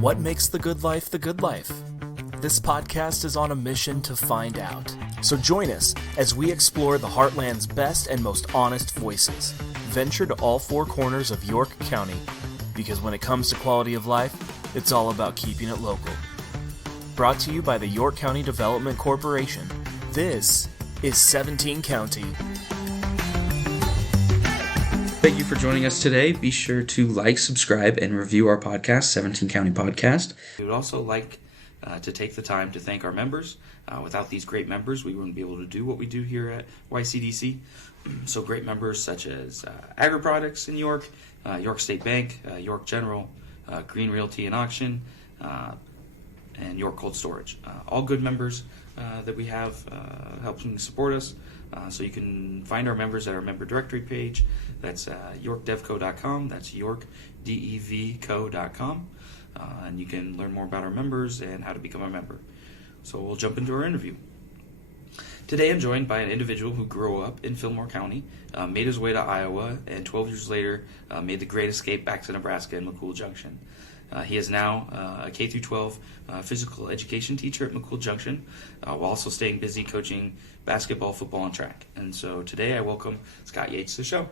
What makes the good life the good life? This podcast is on a mission to find out. So join us as we explore the Heartland's best and most honest voices. Venture to all four corners of York County, because when it comes to quality of life, it's all about keeping it local. Brought to you by the York County Development Corporation. This is 17 County. Thank you for joining us today. Be sure to like, subscribe, and review our podcast, 17 County Podcast. We would also like to take the time to thank our members. Without these great members, we wouldn't be able to do what we do here at YCDC. So great members such as AgriProducts in York, York State Bank, York General, Green Realty and Auction, and York Cold Storage. All good members that we have helping support us. So you can find our members at our member directory page. That's yorkdevco.com. That's yorkdevco.com. And you can learn more about our members and how to become a member. So we'll jump into our interview. Today I'm joined by an individual who grew up in Fillmore County, made his way to Iowa, and 12 years later made the great escape back to Nebraska in McCool Junction. He is now a K-12 physical education teacher at McCool Junction, while also staying busy coaching basketball, football, and track. And so today I welcome Scott Yates to the show.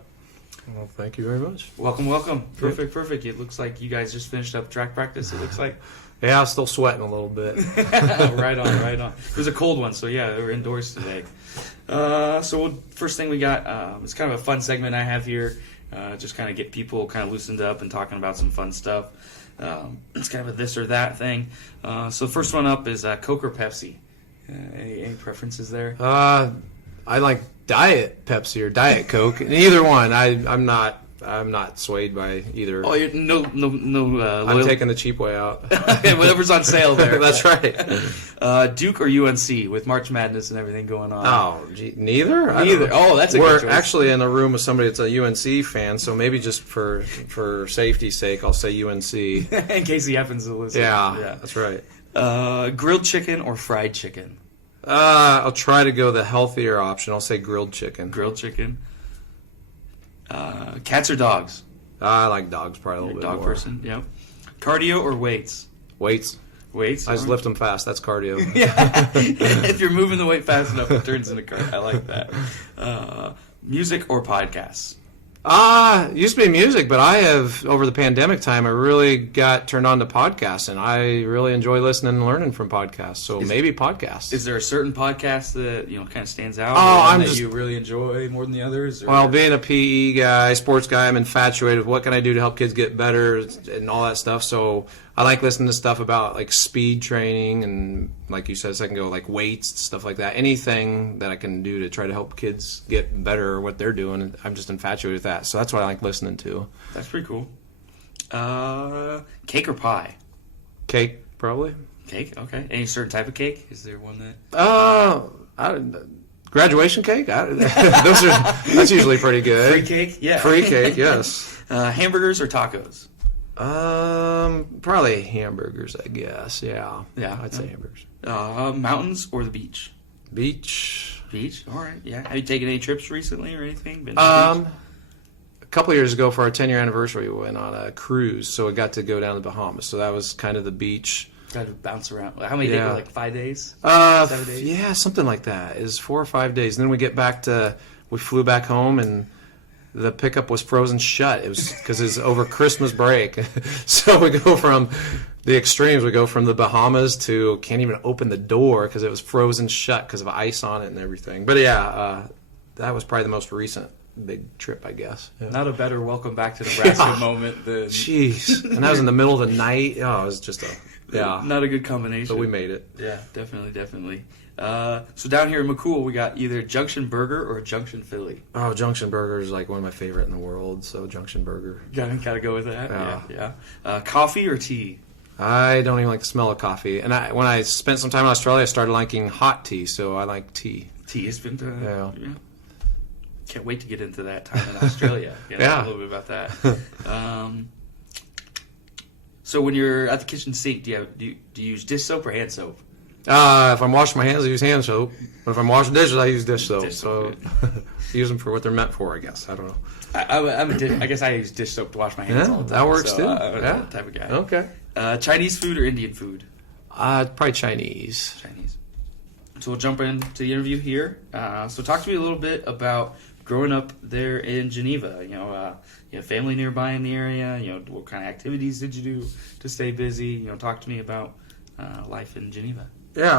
Well, thank you very much. Welcome. Perfect. It looks like you guys just finished up track practice, it looks like. Yeah, I'm still sweating a little bit. Right on. It was a cold one, so yeah, we're indoors today. First thing we got, it's kind of a fun segment I have here, just kind of get people kind of loosened up and talking about some fun stuff. It's kind of a this or that thing. So the first one up is Coke or Pepsi. Any preferences there? I like Diet Pepsi or Diet Coke. Either one. I'm not swayed by either. Oh, you're no. I'm taking the cheap way out. Whatever's on sale there. That's right. Duke or UNC with March Madness and everything going on? Oh, gee, neither. Oh, that's a good choice. We're actually in a room with somebody that's a UNC fan, so maybe just for safety's sake, I'll say UNC. In case he happens to listen. Yeah, that's right. Grilled chicken or fried chicken? I'll try to go the healthier option. I'll say grilled chicken. Grilled chicken. Cats or dogs? I like dogs probably a little bit dog more. Person, yep. Cardio or weights? Weights. I just lift them fast. That's cardio. Yeah. If you're moving the weight fast enough, it turns into cardio. I like that. Music or podcasts? Used to be music, but I have, over the pandemic time, I really got turned on to podcasts, and I really enjoy listening and learning from podcasts, so maybe podcasts. Is there a certain podcast that, kind of stands out? You really enjoy more than the others? Or? Well, being a PE guy, sports guy, I'm infatuated with what can I do to help kids get better and all that stuff, so I like listening to stuff about, like, speed training and, like you said a second ago, like weights, stuff like that. Anything that I can do to try to help kids get better at what they're doing, I'm just infatuated with that. So that's what I like listening to. That's pretty cool. Cake or pie? Cake, probably. Cake, okay. Any certain type of cake? Is there one that... Graduation cake? That's usually pretty good. Free cake? Yeah. Free cake, yes. Hamburgers or tacos? Probably hamburgers, I guess. Yeah. I'd say hamburgers. Mountains or the beach? Beach. All right. Yeah. Have you taken any trips recently or anything? Been a couple years ago for our 10-year anniversary, we went on a cruise, so we got to go down to the Bahamas. So that was kind of the beach. Got to bounce around. How many days? Like 5 days? 7 days? Yeah, something like that. It was 4 or 5 days. And then we flew back home, and the pickup was frozen shut. It was because it's over Christmas break. So we go from the extremes. We go from the Bahamas to can't even open the door because it was frozen shut because of ice on it and everything. But that was probably the most recent big trip, I guess. Yeah. Not a better welcome back to Nebraska moment than... Jeez. And that was in the middle of the night. Oh, it was just not a good combination. But we made it. Yeah, definitely. So down here in McCool, we got either Junction Burger or Junction Philly. Oh, Junction Burger is like one of my favorite in the world, so Junction Burger. Gotta go with that. Yeah. Coffee or tea? I don't even like the smell of coffee. And when I spent some time in Australia, I started liking hot tea, so I like tea. Tea has been yeah. Can't wait to get into that time in Australia. Yeah. A little bit about that. So when you're at the kitchen sink, do you use dish soap or hand soap? If I'm washing my hands, I use hand soap. But if I'm washing dishes, I use dish soap. So use them for what they're meant for, I guess. I don't know. I guess I use dish soap to wash my hands all the time. That works too. I'm that type of guy. Okay. Chinese food or Indian food? Probably Chinese. Chinese. So we'll jump into the interview here. So talk to me a little bit about growing up there in Geneva. You have family nearby in the area. What kind of activities did you do to stay busy? Talk to me about life in Geneva. Yeah,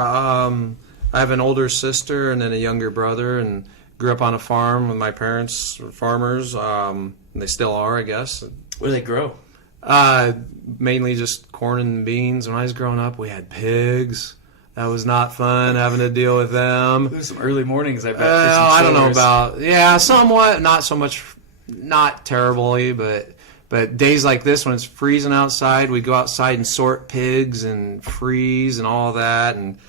I have an older sister and then a younger brother, and grew up on a farm with my parents were farmers. And they still are, I guess. What do they grow? Mainly just corn and beans. When I was growing up, we had pigs. That was not fun having to deal with them. There's some early mornings, I bet. I don't know about, somewhat, not so much, not terribly, but days like this when it's freezing outside, we go outside and sort pigs and freeze and all that. And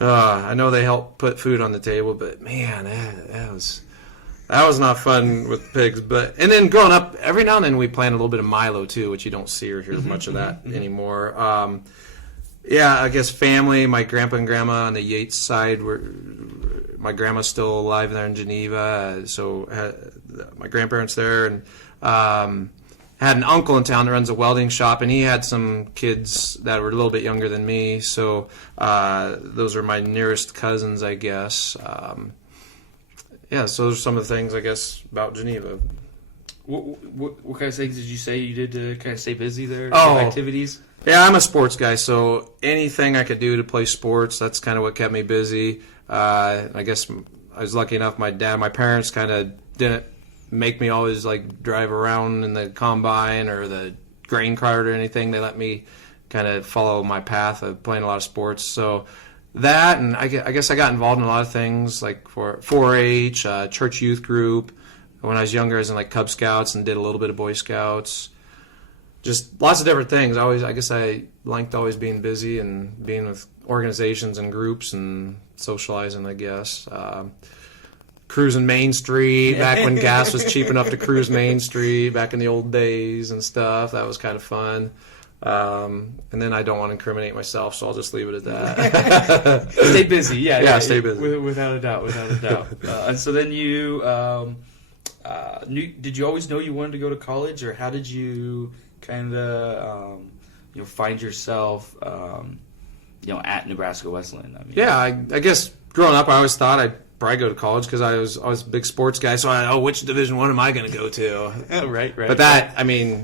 I know they help put food on the table, but man, that was not fun with pigs. And then growing up, every now and then we plant a little bit of Milo too, which you don't see or hear much of that anymore. I guess family, my grandpa and grandma on the Yates side, my grandma's still alive there in Geneva, so my grandparents there, and had an uncle in town that runs a welding shop, and he had some kids that were a little bit younger than me, so those are my nearest cousins, I guess. So those are some of the things, I guess, about Geneva. What kind of things did you say you did to kind of stay busy there? Activities? Yeah, I'm a sports guy, so anything I could do to play sports, that's kind of what kept me busy. I guess I was lucky enough, my parents kind of didn't make me always like drive around in the combine or the grain cart or anything. They let me kind of follow my path of playing a lot of sports. So that, and I guess I got involved in a lot of things like for 4-H, church youth group. When I was younger, I was in like Cub Scouts and did a little bit of Boy Scouts. Just lots of different things. I guess I liked always being busy and being with organizations and groups and socializing, I guess. Cruising Main Street back when gas was cheap enough to cruise Main Street back in the old days and stuff. That was kind of fun. And then I don't want to incriminate myself, so I'll just leave it at that. Stay busy, yeah, stay busy. Without a doubt. And so then you did you always know you wanted to go to college, or how did you kind of find yourself at Nebraska Wesleyan? I guess growing up I always thought I'd probably go to college because I was a big sports guy, so which Division I am I going to go to? right. But that,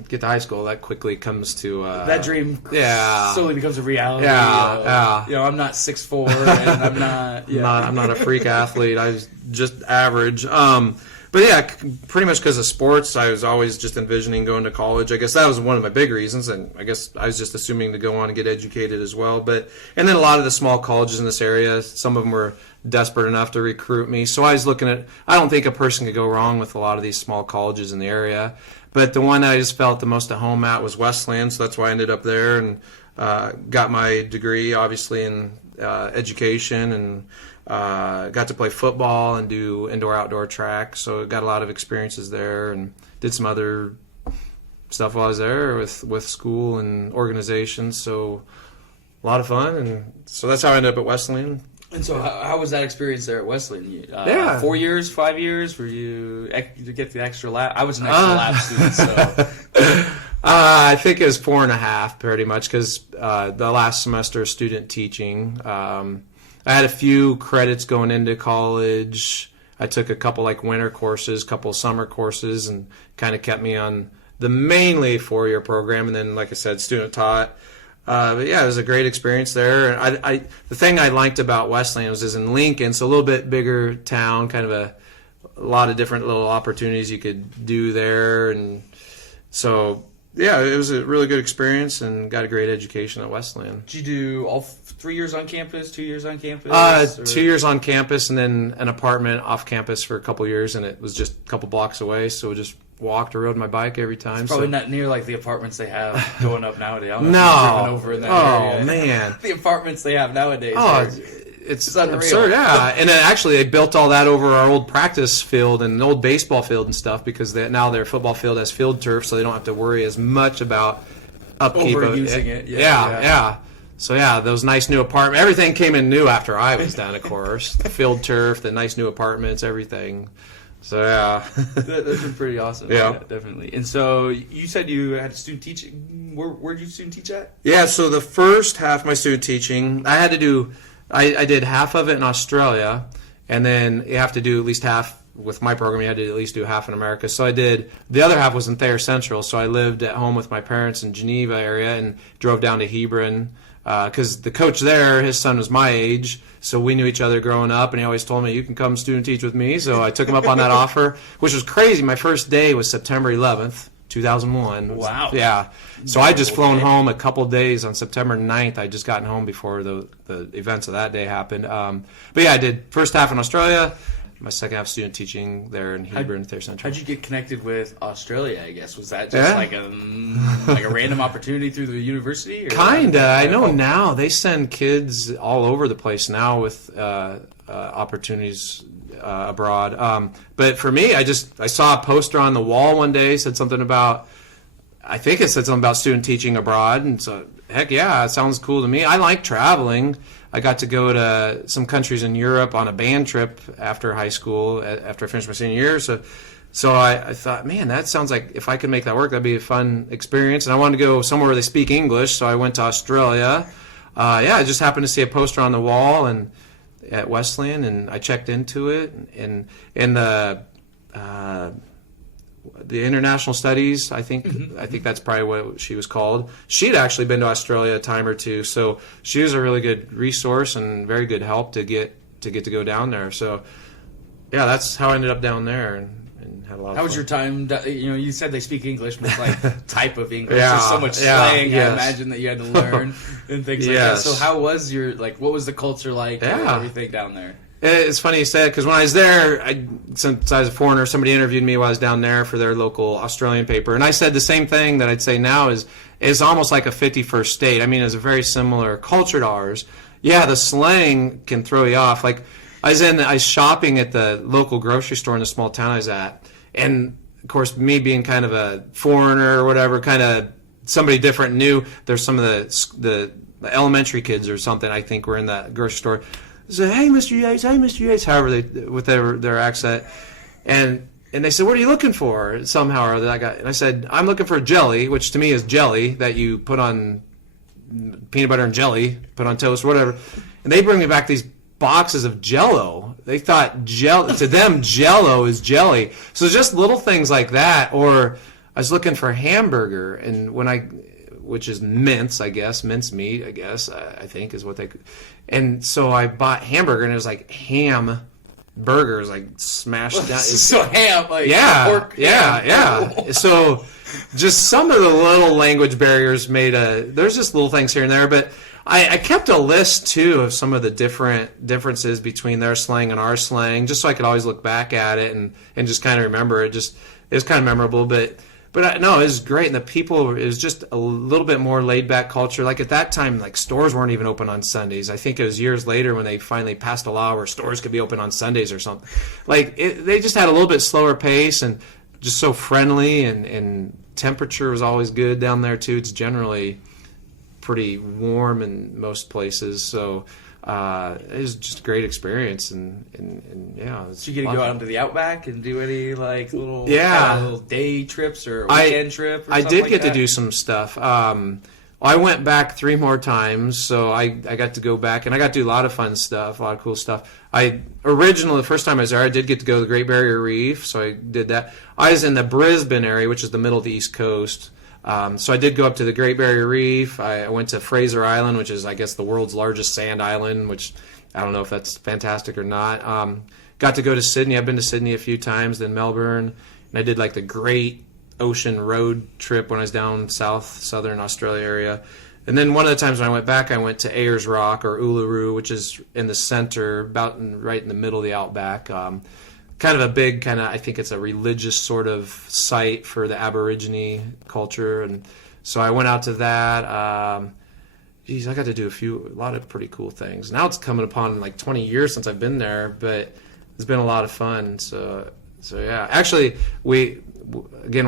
get to high school, that quickly comes to that dream slowly becomes a reality. I'm not 6'4", and I'm not I'm not a freak athlete. I was just average. But pretty much because of sports, I was always just envisioning going to college. I guess that was one of my big reasons, and I guess I was just assuming to go on and get educated as well. And then a lot of the small colleges in this area, some of them were desperate enough to recruit me. So I was looking at, I don't think a person could go wrong with a lot of these small colleges in the area. But the one I just felt the most at home at was Wesleyan, so that's why I ended up there and got my degree, obviously, in education, and got to play football and do indoor-outdoor track, so got a lot of experiences there, and did some other stuff while I was there with school and organizations, so a lot of fun, and so that's how I ended up at Wesleyan. And so how was that experience there at Wesleyan? 4 years, 5 years? Were you to get the extra lap? I was an extra lap student, so... I think it was 4.5, pretty much, because the last semester of student teaching. I had a few credits going into college. I took a couple winter courses, couple summer courses, and kind of kept me on the mainly 4-year program. And then, like I said, student taught. But it was a great experience there. The thing I liked about Wesleyan was in Lincoln, so a little bit bigger town, kind of a lot of different little opportunities you could do there, and so. Yeah, it was a really good experience and got a great education at Wesleyan. Did you do all 3 years on campus, 2 years on campus? 2 years on campus and then an apartment off campus for a couple of years, and it was just a couple blocks away, so just walked or rode my bike every time. It's probably not near like the apartments they have going up nowadays. I don't know if you've driven over in that area. Man. The apartments they have nowadays. It's absurd, yeah. And then actually they built all that over our old practice field and an old baseball field and stuff, because now their football field has field turf, so they don't have to worry as much about upkeep. Overusing it. Yeah. So those nice new apartments, everything came in new after I was done, of course. The field turf, the nice new apartments, everything. So yeah. That's been pretty awesome. Yeah. Definitely. And so you said you had student teaching. Where did you student teach at? Yeah, so the first half of my student teaching, I did half of it in Australia, and then you have to do at least half with my program. You had to at least do half in America. So the other half was in Thayer Central, so I lived at home with my parents in Geneva area and drove down to Hebron because the coach there, his son was my age, so we knew each other growing up, and he always told me, you can come student teach with me, so I took him up on that offer, which was crazy. My first day was September 11th. 2001. Wow. Yeah. So I just flown home a couple days on September 9th. I just gotten home before the events of that day happened. But yeah, I did first half in Australia, my second half student teaching there in Hebron, Thayer Central. How'd you get connected with Australia, I guess? Was that just like a random opportunity through the university? Or Kinda. I know now they send kids all over the place now with opportunities abroad. But for me, I saw a poster on the wall one day, said something about, I think it said something about student teaching abroad, and so heck yeah, it sounds cool to me. I like traveling. I got to go to some countries in Europe on a band trip after high school, after I finished my senior year. So I thought, man, that sounds like if I could make that work, that'd be a fun experience. And I wanted to go somewhere where they speak English, so I went to Australia. I just happened to see a poster on the wall and at Wesleyan, and I checked into it. And the international studies, I think that's probably what she was called. She'd actually been to Australia a time or two, so she was a really good resource and very good help to get to go down there. So yeah, that's how I ended up down there and had a lot of fun. How was your time? You said they speak English, but like type of English. Yeah, There's so much slang. yes. I imagine that you had to learn and things like that. Yes. So how was what was the culture like and everything down there? It's funny you said, because when I was there, since I was a foreigner, somebody interviewed me while I was down there for their local Australian paper, and I said the same thing that I'd say now is almost like a 51st state. I mean, it's a very similar culture to ours. Yeah, the slang can throw you off. Like, I was shopping at the local grocery store in the small town I was at, and of course, me being kind of a foreigner or whatever, kind of somebody different and new, there's some of the elementary kids or something, I think, were in the grocery store. Say, hey, Mr. Yates, however they, with their accent, and they said, what are you looking for? Somehow or other, and I said, I'm looking for jelly, which to me is jelly that you put on peanut butter and jelly, put on toast, or whatever. And they bring me back these boxes of Jell-O. They thought to them Jell-O is jelly. So just little things like that. Or I was looking for hamburger, and which is mince, I guess, mince meat, I guess, I think is what they. And so I bought hamburger, and it was like ham burgers, like smashed down. So ham, like pork. Yeah. So just some of the little language barriers there's just little things here and there, but I kept a list too of some of the differences between their slang and our slang, just so I could always look back at it and just kind of remember it. It was kind of memorable, but no, it was great, and the people, it was just a little bit more laid-back culture. Like at that time, like stores weren't even open on Sundays. I think it was years later when they finally passed a law where stores could be open on Sundays or something. Like they just had a little bit slower pace and just so friendly, and temperature was always good down there too. It's generally pretty warm in most places, so it was just a great experience, and yeah. So you get to go out into the outback and do any like little day trips or weekend trip? Or I did like get that? to do some stuff. I went back 3 more times, so I got to go back, and I got to do a lot of fun stuff, a lot of cool stuff. The first time I was there, I did get to go to the Great Barrier Reef, so I did that. I was in the Brisbane area, which is the middle of the East Coast. So I did go up to the Great Barrier Reef. I went to Fraser Island, which is, I guess, the world's largest sand island, which I don't know if that's fantastic or not. Got to go to Sydney. I've been to Sydney a few times, then Melbourne. And I did like the Great Ocean Road trip when I was down southern Australia area. And then one of the times when I went back, I went to Ayers Rock or Uluru, which is in the center, right in the middle of the outback. Kind of a big I think it's a religious sort of site for the Aborigine culture, and so I went out to that. I got to do a lot of pretty cool things. Now it's coming upon like 20 years since I've been there, but it's been a lot of fun. So yeah. Actually, we're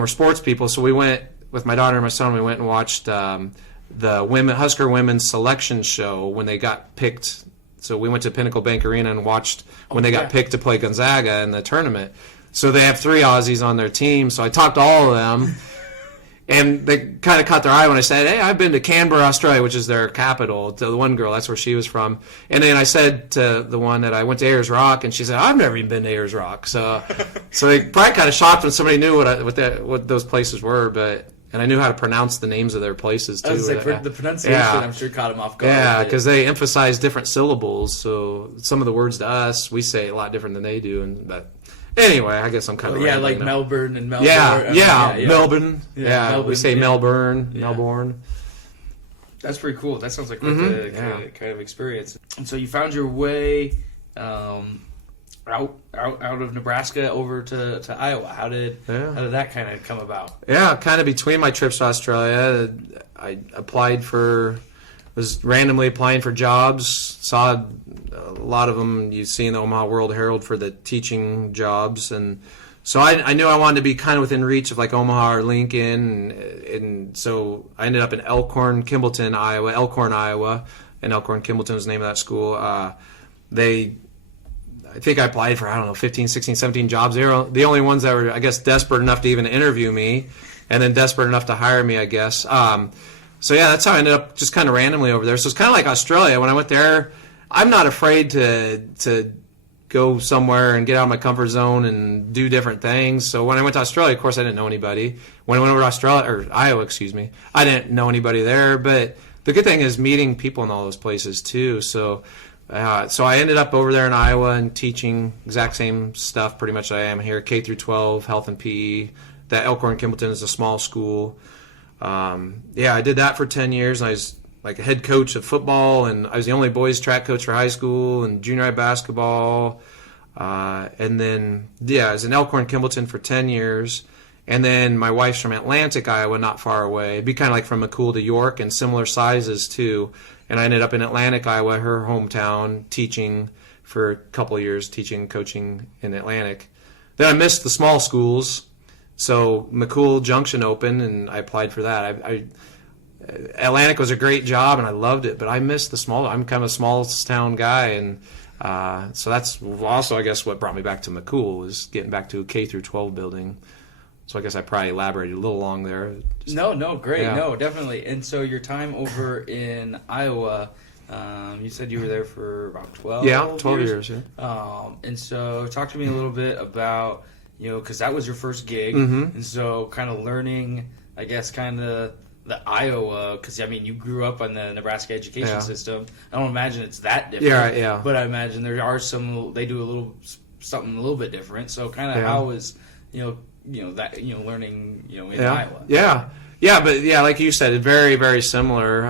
sports people, so we went with my daughter and my son. We went and watched the Husker women's selection show when they got picked. So we went to Pinnacle Bank Arena and watched when they got picked to play Gonzaga in the tournament. So they have 3 Aussies on their team. So I talked to all of them. And they kind of caught their eye when I said, hey, I've been to Canberra, Australia, which is their capital. To the one girl, that's where she was from. And then I said to the one that I went to Ayers Rock, and she said, I've never even been to Ayers Rock. So they probably kind of shocked when somebody knew what those places were. And I knew how to pronounce the names of their places, too. I was like, the pronunciation, I'm sure, caught them off guard. Yeah, because they emphasize different syllables. So some of the words to us, we say a lot different than they do. But anyway, I guess I'm kind of like now. Melbourne and Melbourne. Yeah, Melbourne. Yeah, Melbourne, we say Melbourne, Melbourne. That's pretty cool. That sounds like quite a kind of experience. And so you found your way out of Nebraska over to Iowa. How did that kind of come about? Yeah, kind of between my trips to Australia, I was randomly applying for jobs, saw a lot of them you see in the Omaha World Herald for the teaching jobs, and so I knew I wanted to be kind of within reach of like Omaha or Lincoln, and so I ended up in Elkhorn, Kimballton, Iowa, and Elkhorn, Kimballton was the name of that school. I think I applied for, 15, 16, 17 jobs. They were the only ones that were, I guess, desperate enough to even interview me, and then desperate enough to hire me, I guess. So yeah, that's how I ended up just kind of randomly over there. So it's kind of like Australia. When I went there, I'm not afraid to go somewhere and get out of my comfort zone and do different things. So when I went to Australia, of course, I didn't know anybody. When I went over to Iowa, I didn't know anybody there. But the good thing is meeting people in all those places too. So I ended up over there in Iowa and teaching exact same stuff pretty much I am here, K through 12, health and PE. That Elkhorn Kimballton is a small school. I did that for 10 years. And I was like a head coach of football, and I was the only boys track coach for high school and junior high basketball. And then, I was in Elkhorn Kimballton for 10 years. And then my wife's from Atlantic, Iowa, not far away. It'd be kind of like from McCool to York, and similar sizes too. And I ended up in Atlantic, Iowa, her hometown, teaching for a couple of years, coaching in Atlantic. Then I missed the small schools. So McCool Junction opened, and I applied for that. Atlantic was a great job, and I loved it, but I missed the small. I'm kind of a small town guy, and so that's also, I guess, what brought me back to McCool, was getting back to a K through 12 building. So I guess I probably elaborated a little long there. No, great. Yeah. No, definitely. And so your time over in Iowa, you said you were there for about 12 years? Yeah, 12 years. And so talk to me a little bit about, because that was your first gig. Mm-hmm. And so kind of learning, I guess, kind of the Iowa, because, you grew up on the Nebraska education system. I don't imagine it's that different. Yeah. But I imagine there are they do something a little bit different. So kind of how was, learning, in Iowa. But like you said, it's very, very similar.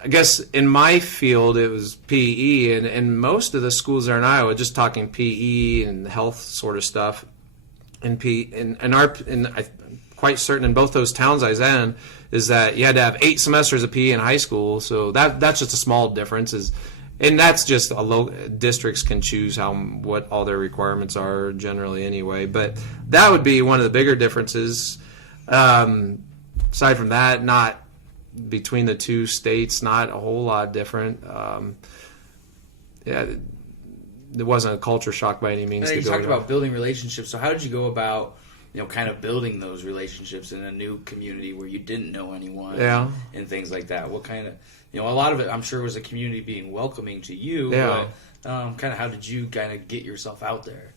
I guess in my field it was PE, and most of the schools there in Iowa, just talking PE and health sort of stuff. And I'm quite certain in both those towns I was in, is that you had to have 8 semesters of PE in high school. So that's just a small difference. And that's just districts can choose what all their requirements are generally anyway. But that would be one of the bigger differences. Aside from that, not between the two states, not a whole lot different. There wasn't a culture shock by any means. You talked about building relationships. So how did you go about, kind of building those relationships in a new community where you didn't know anyone and things like that? What kind of, a lot of it I'm sure was a community being welcoming to you, but kind of how did you kind of get yourself out there?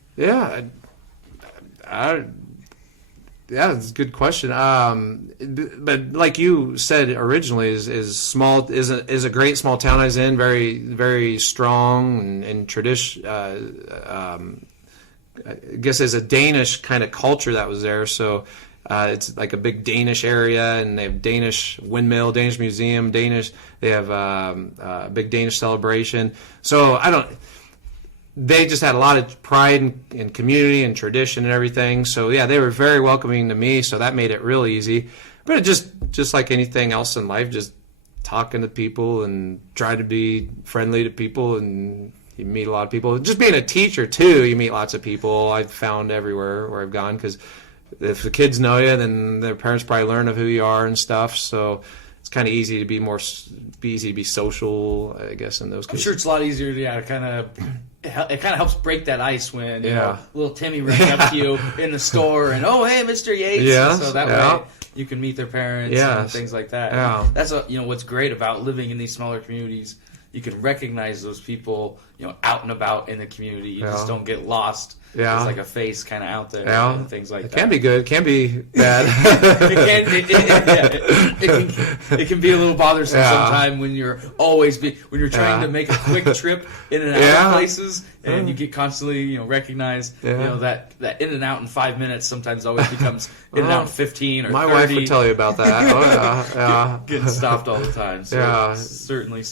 That's a good question. But like you said originally, is small is a great small town I was in, very, very strong and tradition. I guess there's a Danish kind of culture that was there, so it's like a big Danish area, and they have Danish windmill, Danish museum, they have a big Danish celebration. So they just had a lot of pride in community and tradition and everything. So they were very welcoming to me, so that made it real easy. But it just like anything else in life, just talking to people and try to be friendly to people, and you meet a lot of people. Just being a teacher too, you meet lots of people. I've found everywhere where I've gone, because if the kids know you, then their parents probably learn of who you are and stuff. So it's kind of easy to be social, I guess, in those cases. I'm sure it's a lot easier to kind of kind of helps break that ice when you Yeah. know, little Timmy runs up to you in the store and, oh, hey, Mr. Yates. Yes, So that yeah. way you can meet their parents Yes. and things like that. Yeah. That's what's great about living in these smaller communities. You can recognize those people, out and about in the community. You just don't get lost. Yeah. There's like a face kind of out there Yeah. and things like It that. can be good, can be bad. It can be a little bothersome Yeah. sometimes when you're trying Yeah. to make a quick trip in and out Yeah. of places, and you get constantly recognized. Yeah. That in and out in 5 minutes sometimes always becomes in and out in 15 or My 30. wife would tell you about that. Oh, yeah. Getting stopped all the time. So Yeah. certainly.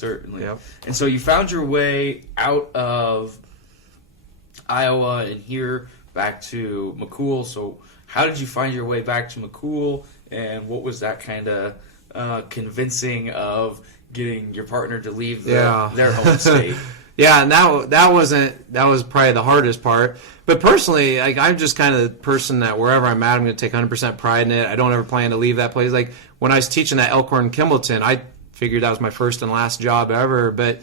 Yep. And so you found your way out of Iowa and here back to McCool. So how did you find your way back to McCool, and what was that kind of convincing of getting your partner to leave their home state? Yeah, and that was probably the hardest part. But personally, like, I'm just kind of the person that wherever I'm at, I'm going to take 100% pride in it. I don't ever plan to leave that place. Like when I was teaching at Elkhorn Kimballton, I figured that was my first and last job ever. But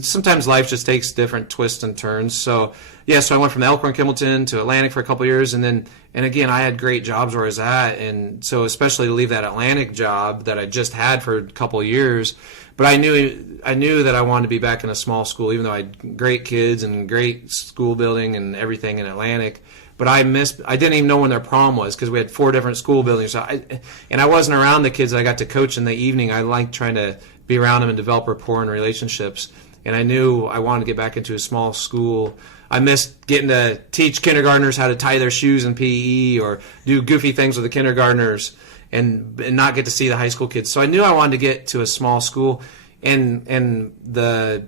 sometimes life just takes different twists and turns. So I went from Elkhorn Kimballton to Atlantic for a couple of years, and again, I had great jobs where I was at, and so especially to leave that Atlantic job that I just had for a couple of years. But I knew that I wanted to be back in a small school, even though I had great kids and great school building and everything in Atlantic. But I didn't even know when their prom was because we had 4 different school buildings. So I wasn't around the kids that I got to coach in the evening. I liked trying to be around them and develop rapport and relationships. And I knew I wanted to get back into a small school. I missed getting to teach kindergartners how to tie their shoes in PE or do goofy things with the kindergartners and not get to see the high school kids. So I knew I wanted to get to a small school, and the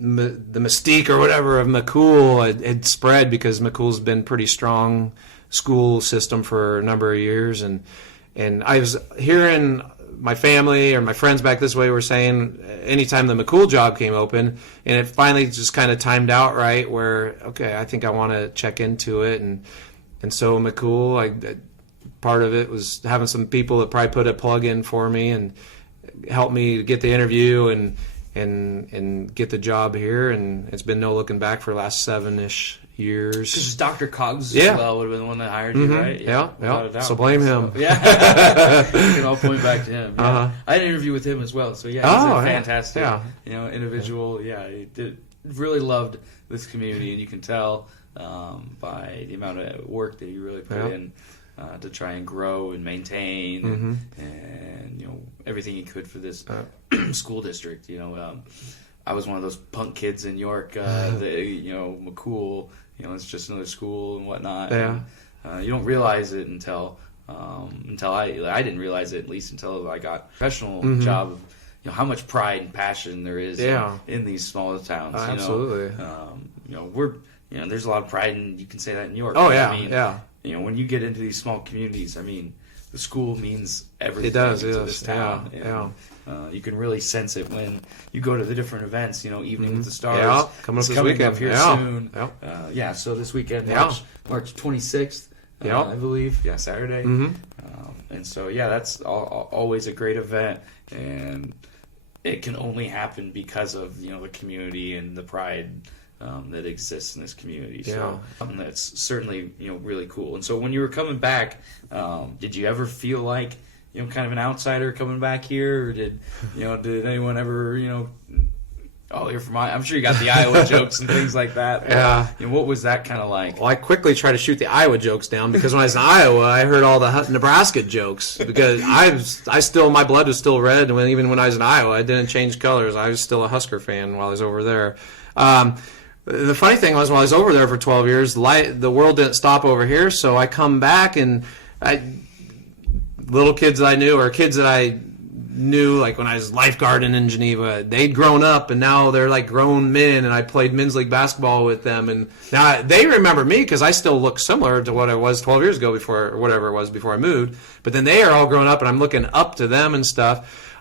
mystique or whatever of McCool had spread because McCool's been pretty strong school system for a number of years, and I was hearing my family or my friends back this way were saying anytime the McCool job came open, and it finally just kind of timed out right where, okay, I think I want to check into it. And so McCool, part of it was having some people that probably put a plug in for me and helped me to get the interview and get the job here. And it's been no looking back for the last 7-ish years. Because Dr. Cogs Yeah. as well would have been the one that hired you, right? Yeah. Without a doubt. So blame him. So, yeah. We can all point back to him. Yeah. Uh-huh. I had an interview with him as well. So, yeah, he's a fantastic individual. Yeah, he really loved this community, and you can tell by the amount of work that he really put in to try and grow and maintain and everything he could for this school district. I was one of those punk kids in York that, McCool, it's just another school and whatnot. Yeah. And, you don't realize it until I didn't realize it, at least until I got a professional job. How much pride and passion there is in these smaller towns. Absolutely. There's a lot of pride, and you can say that in New York. Oh, yeah, When you get into these small communities, the school means everything It does, to yes. this town. Yeah. You can really sense it when you go to the different events. Evening with the Stars. Yeah, coming up It's this coming weekend. up here Yeah. soon. Yeah. So this weekend, Yeah. March 26th, Yeah. I believe. Yeah, Saturday. And so, that's always a great event, and it can only happen because of the community and the pride that exists in this community. So that's certainly really cool. And so when you were coming back, did you ever feel like kind of an outsider coming back here, or did anyone ever oh, you're from Iowa? I'm sure you got the Iowa jokes and things like that. Yeah. What was that kind of like? Well, I quickly tried to shoot the Iowa jokes down because when I was in Iowa, I heard all the Nebraska jokes because my blood was still red, and even when I was in Iowa, I didn't change colors. I was still a Husker fan while I was over there. The funny thing was, while I was over there for 12 years, the world didn't stop over here, so I come back, and little kids that I knew, or kids that I knew, like when I was lifeguarding in Geneva, they'd grown up, and now they're like grown men, and I played men's league basketball with them, and now they remember me because I still look similar to what I was 12 years ago or whatever it was before I moved, but then they are all grown up, and I'm looking up to them and stuff.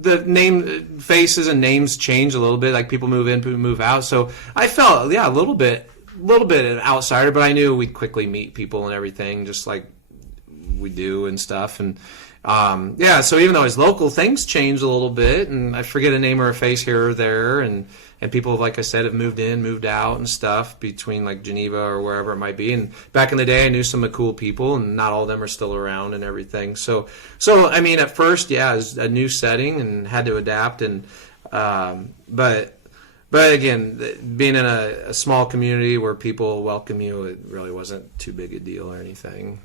The faces and names change a little bit, like people move in, people move out, so I felt, a little bit an outsider, but I knew we'd quickly meet people and everything, just like we do and stuff. And so even though it's local, things change a little bit, and I forget a name or a face here or there, and people, like I said, have moved in, moved out and stuff between like Geneva or wherever it might be. And back in the day, I knew some cool people, and not all of them are still around and everything. So I mean, at first, it was a new setting and had to adapt. And but again, being in a small community where people welcome you, it really wasn't too big a deal or anything.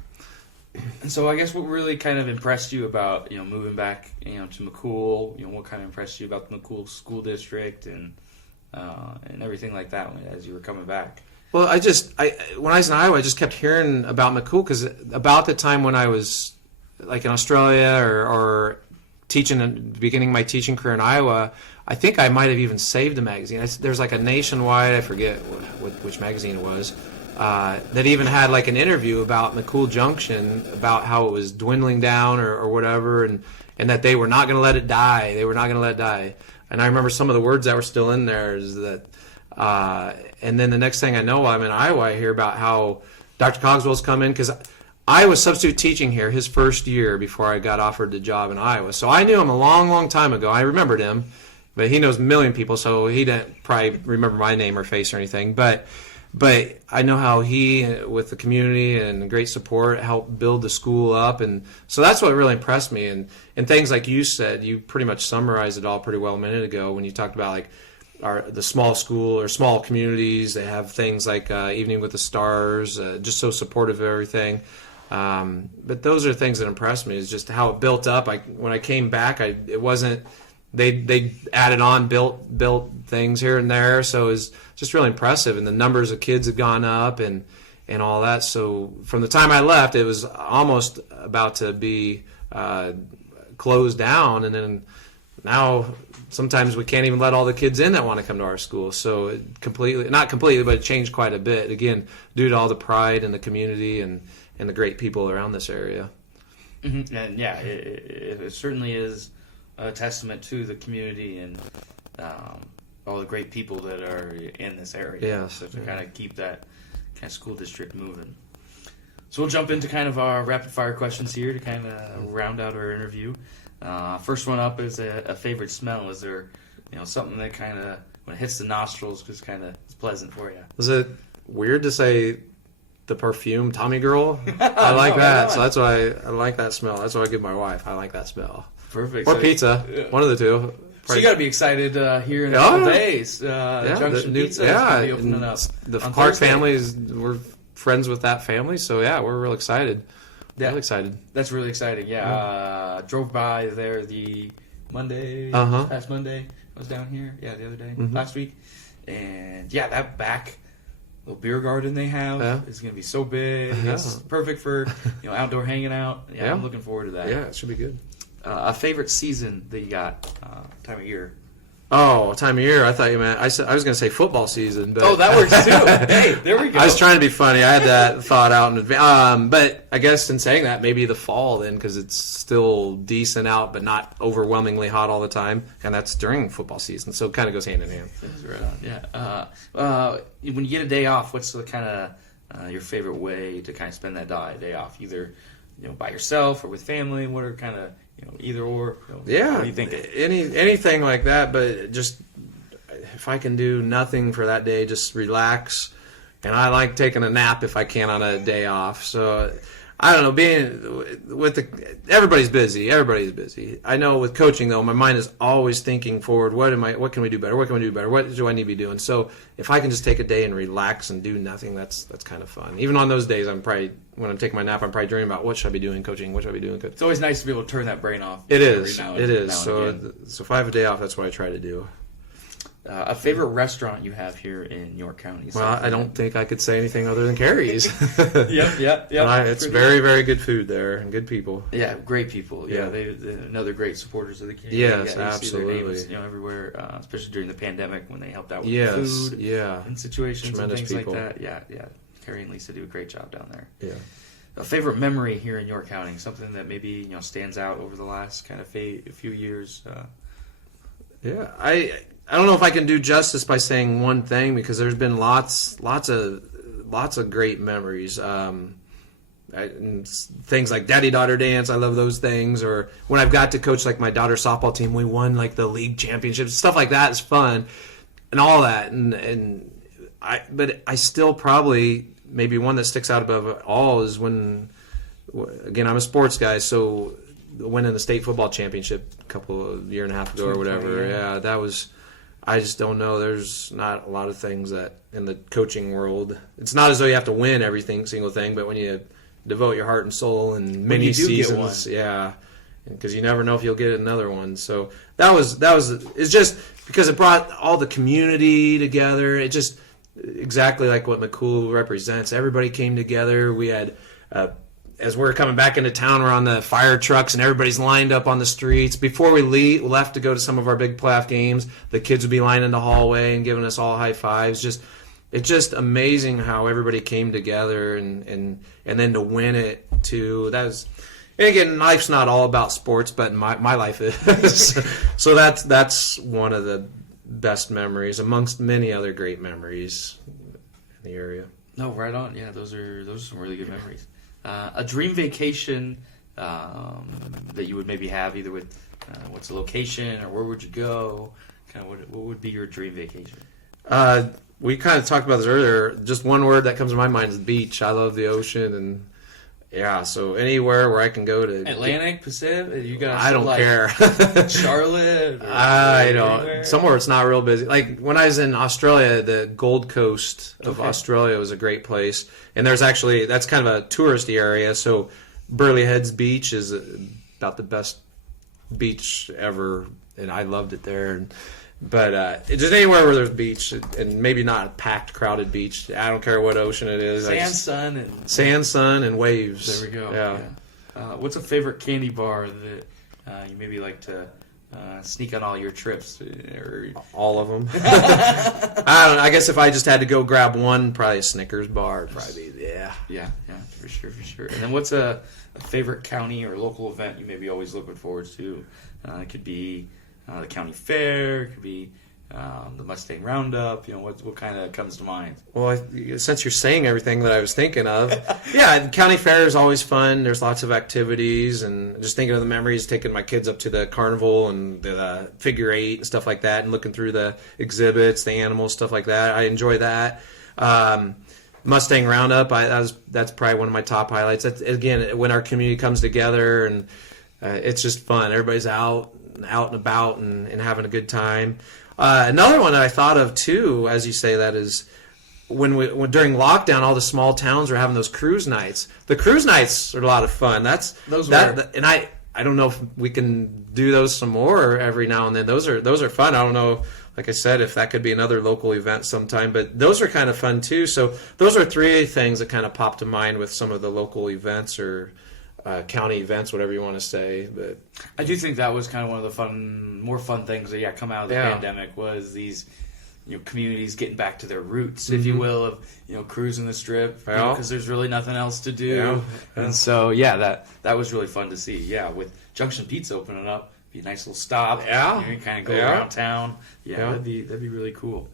And so I guess what really kind of impressed you about, moving back, to McCool, what kind of impressed you about the McCool School District and everything like that as you were coming back? Well, when I was in Iowa, I just kept hearing about McCool, because about the time when I was like in Australia or teaching and beginning my teaching career in Iowa, I think I might have even saved a magazine. There's like a nationwide, I forget which magazine it was, that even had like an interview about McCool Junction, about how it was dwindling down or whatever, and that they were not going to let it die. They were not going to let it die. And I remember some of the words that were still in there is that, and then the next thing I know, I'm in Iowa, I hear about how Dr. Cogswell's come in, because I was substitute teaching here his first year before I got offered the job in Iowa. So I knew him a long, long time ago. I remembered him, but he knows a million people, so he didn't probably remember my name or face or anything. But I know how he, with the community and great support, helped build the school up. And so that's what really impressed me. And things like you said, you pretty much summarized it all pretty well a minute ago when you talked about like the small school or small communities. They have things like Evening with the Stars, just so supportive of everything. But those are things that impressed me, is just how it built up. When I came back, it wasn't, they added on, built things here and there. So it was just really impressive, and the numbers of kids have gone up and all that. So from the time I left, it was almost about to be closed down, and then now sometimes we can't even let all the kids in that want to come to our school. So it not completely, but it changed quite a bit, again, due to all the pride in the community and the great people around this area. Mm-hmm. And yeah, it certainly is a testament to the community and all the great people that are in this area. Yeah, so to kind of keep that kind of school district moving. So we'll jump into kind of our rapid fire questions here to kind of round out our interview. First one up is a favorite smell. Is there something that kind of, when it hits the nostrils, just kind of is pleasant for you? Is it weird to say the perfume Tommy Girl? I like that. So that's why I like that smell. That's what I give my wife. I like that smell. Perfect. Or pizza. Yeah. One of the two. So you got to be excited here in a couple days. Junction Pizza is going to be opening up. The Clark families, we're friends with that family, so yeah, we're real excited. Yeah. Real excited. That's really exciting. Yeah. Drove by there the Monday, past Monday. I was down here. Yeah, the other day, last week. And yeah, that back little beer garden they have is going to be so big. Yeah. It's perfect for outdoor hanging out. Yeah, I'm looking forward to that. Yeah, it should be good. A favorite season that you got, time of year? Oh, time of year. I thought you meant, I was going to say football season. But that works too. Hey, there we go. I was trying to be funny. I had that thought out in advance. But I guess in saying that, maybe the fall then, because it's still decent out, but not overwhelmingly hot all the time. And that's during football season. So it kind of goes hand in hand. That's right. Yeah. When you get a day off, what's the kind of your favorite way to kind of spend that day off? Either by yourself or with family? What are kind of either or? Yeah, what do you think? Anything like that, but just if I can do nothing for that day, just relax. And I like taking a nap if I can on a day off. So I don't know, being with everybody's busy. Everybody's busy. I know with coaching though, my mind is always thinking forward. What can we do better? What can we do better? What do I need to be doing? So if I can just take a day and relax and do nothing, that's kind of fun. Even on those days, when I'm taking my nap, I'm probably dreaming about what should I be doing coaching. What should I be doing coaching? It's always nice to be able to turn that brain off. It is. So if I have a day off, that's what I try to do. A favorite restaurant you have here in York County? Well, I don't think I could say anything other than Carrie's. Yep. It's very, very good food there and good people. Yeah, great people. Yeah, they're another great supporters of the community. Yes, absolutely. You see their names, everywhere, especially during the pandemic when they helped out with food and situations tremendous and things people. Like that. Yeah. Carrie and Lisa do a great job down there. Yeah. A favorite memory here in York County, something that maybe stands out over the last kind of few years. Yeah, I don't know if I can do justice by saying one thing, because there's been lots of great memories. and things like daddy-daughter dance, I love those things. Or when I've got to coach like my daughter's softball team, we won like the league championships, stuff like that is fun, and all that. But I still probably, maybe one that sticks out above all is when, again, I'm a sports guy, so winning the state football championship a year and a half ago or whatever, yeah, that was, I just don't know. There's not a lot of things that in the coaching world, it's not as though you have to win single thing, but when you devote your heart and soul and many seasons, yeah, because you never know if you'll get another one. So it's just because it brought all the community together. It just exactly like what McCool represents. Everybody came together. We had as we're coming back into town, we're on the fire trucks and everybody's lined up on the streets. Before we left to go to some of our big playoff games, the kids would be lining the hallway and giving us all high fives. It's just amazing how everybody came together and then to win it too. And again, life's not all about sports, but my life is. So that's one of the best memories amongst many other great memories in the area. No, right on. Yeah, those are some really good memories. A dream vacation that you would maybe have, either with what's the location or where would you go? Kind of what would be your dream vacation? We kind of talked about this earlier. Just one word that comes to my mind is beach. I love the ocean, and yeah, so anywhere where I can go to Atlantic, Pacific. You got? I don't care. Charlotte. I don't. Somewhere it's not real busy. Like when I was in Australia, the Gold Coast of Australia was a great place, and that's kind of a touristy area. So Burleigh Heads Beach is about the best beach ever, and I loved it there. But just anywhere where there's beach, and maybe not a packed, crowded beach. I don't care what ocean it is. Sand, sun, and waves. There we go. Yeah. What's a favorite candy bar that you maybe like to sneak on all your trips? Or... All of them. I don't know. I guess if I just had to go grab one, probably a Snickers bar. Probably, yeah. Yeah, for sure. And then what's a favorite county or local event you maybe always looking forward to? It could be the county fair, it could be the Mustang Roundup. What kind of comes to mind? Well, since you're saying everything that I was thinking of, yeah, county fair is always fun. There's lots of activities, and just thinking of the memories, taking my kids up to the carnival and the figure eight and stuff like that, and looking through the exhibits, the animals, stuff like that. I enjoy that. Mustang Roundup, that's probably one of my top highlights. That's, again, when our community comes together, and it's just fun. Everybody's out and about and having a good time. Another one that I thought of too, as you say that, is when during lockdown, all the small towns were having those cruise nights. The cruise nights are a lot of fun. And I don't know if we can do those some more every now and then. Those are fun. I don't know, like I said, if that could be another local event sometime, but those are kind of fun too. So those are three things that kind of pop to mind with some of the local events or county events, whatever you want to say. But I do think that was kind of one of the more fun things that come out of the pandemic was these communities getting back to their roots, if you will, of cruising the strip, because there's really nothing else to do. And so that was really fun to see. With Junction Pizza opening up, be a nice little stop. You kind of go around town. That'd be really cool.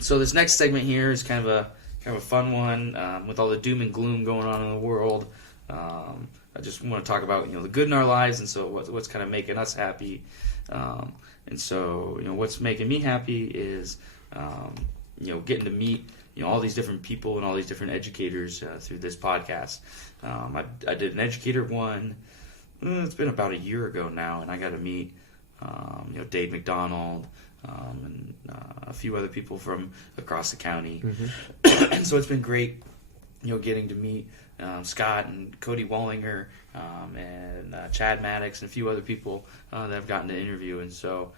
So this next segment here is kind of a fun one, with all the doom and gloom going on in the world. I just want to talk about the good in our lives, and so what's kind of making us happy. And so what's making me happy is getting to meet all these different people and all these different educators through this podcast. I did an educator one. It's been about a year ago now, and I got to meet Dave McDonald. And a few other people from across the county. And so it's been great, getting to meet Scott and Cody Wallinger and Chad Maddox and a few other people that I've gotten to interview. And so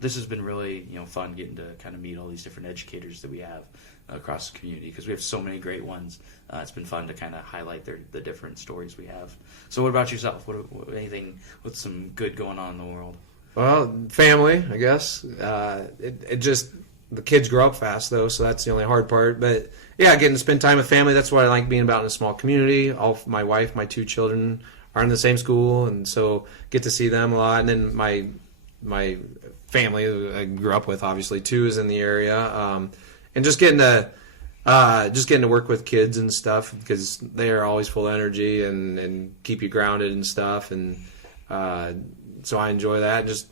this has been really fun getting to kind of meet all these different educators that we have across the community, because we have so many great ones. It's been fun to kind of highlight the different stories we have. So what about yourself? What anything with some good going on in the world? Well, family, I guess. It just, the kids grow up fast, though, so that's the only hard part. But, getting to spend time with family, that's what I like being about in a small community. My wife, my two children are in the same school, and so get to see them a lot. And then my family I grew up with, obviously, too, is in the area. And just getting to just getting to work with kids and stuff because they are always full of energy and keep you grounded and stuff. And so I enjoy that. Just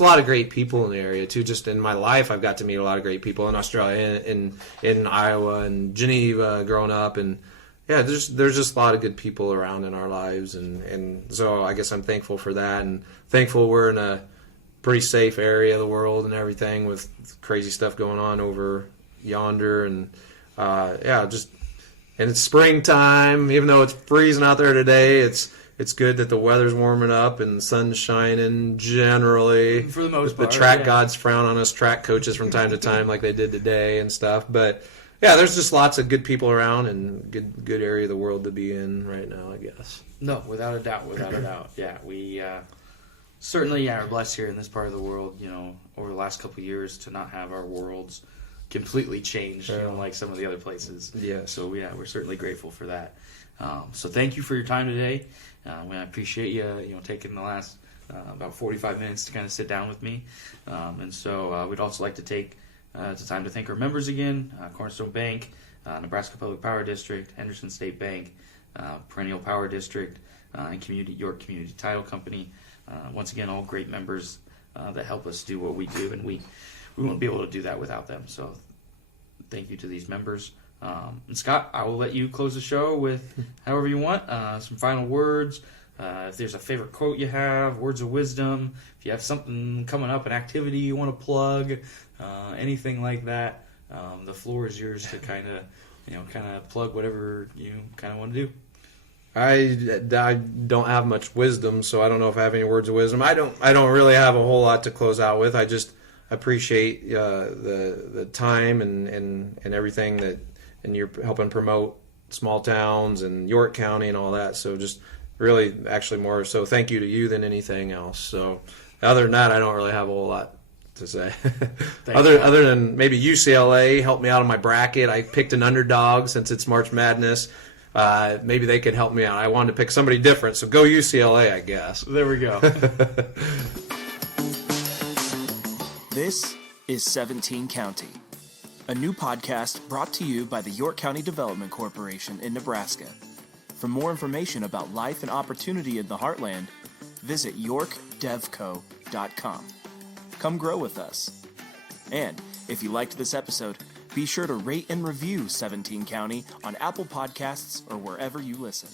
a lot of great people in the area too. Just in my life, I've got to meet a lot of great people in Australia, in Iowa and Geneva growing up, and yeah, there's just a lot of good people around in our lives, and so I guess I'm thankful for that, and thankful we're in a pretty safe area of the world and everything with crazy stuff going on over yonder, and and it's springtime, even though it's freezing out there today. It's good that the weather's warming up and the sun's shining generally. For the most part. The track gods frown on us track coaches from time to time like they did today and stuff. But, yeah, there's just lots of good people around and good area of the world to be in right now, I guess. No, without a doubt. Yeah, we certainly are blessed here in this part of the world, over the last couple of years to not have our worlds completely changed, like some of the other places. Yeah. So, we're certainly grateful for that. So thank you for your time today. I appreciate you, taking the last about 45 minutes to kind of sit down with me. And so we'd also like to take the time to thank our members again: Cornerstone Bank, Nebraska Public Power District, Henderson State Bank, Perennial Power District, and York Community Title Company. Once again, all great members that help us do what we do, and we won't be able to do that without them. So thank you to these members. And Scott, I will let you close the show with however you want. Some final words. If there's a favorite quote you have, words of wisdom. If you have something coming up, an activity you want to plug, anything like that, the floor is yours to kind of plug whatever you kind of want to do. I don't have much wisdom, so I don't know if I have any words of wisdom. I don't really have a whole lot to close out with. I just appreciate the time and everything that. And you're helping promote small towns and York County and all that. So just really, actually more so thank you to you than anything else. So other than that, I don't really have a whole lot to say. Other than maybe UCLA helped me out of my bracket. I picked an underdog since it's March Madness. Maybe they could help me out. I wanted to pick somebody different, so go UCLA, I guess. There we go. This is 17 County, a new podcast brought to you by the York County Development Corporation in Nebraska. For more information about life and opportunity in the Heartland, visit yorkdevco.com. Come grow with us. And if you liked this episode, be sure to rate and review 17 County on Apple Podcasts or wherever you listen.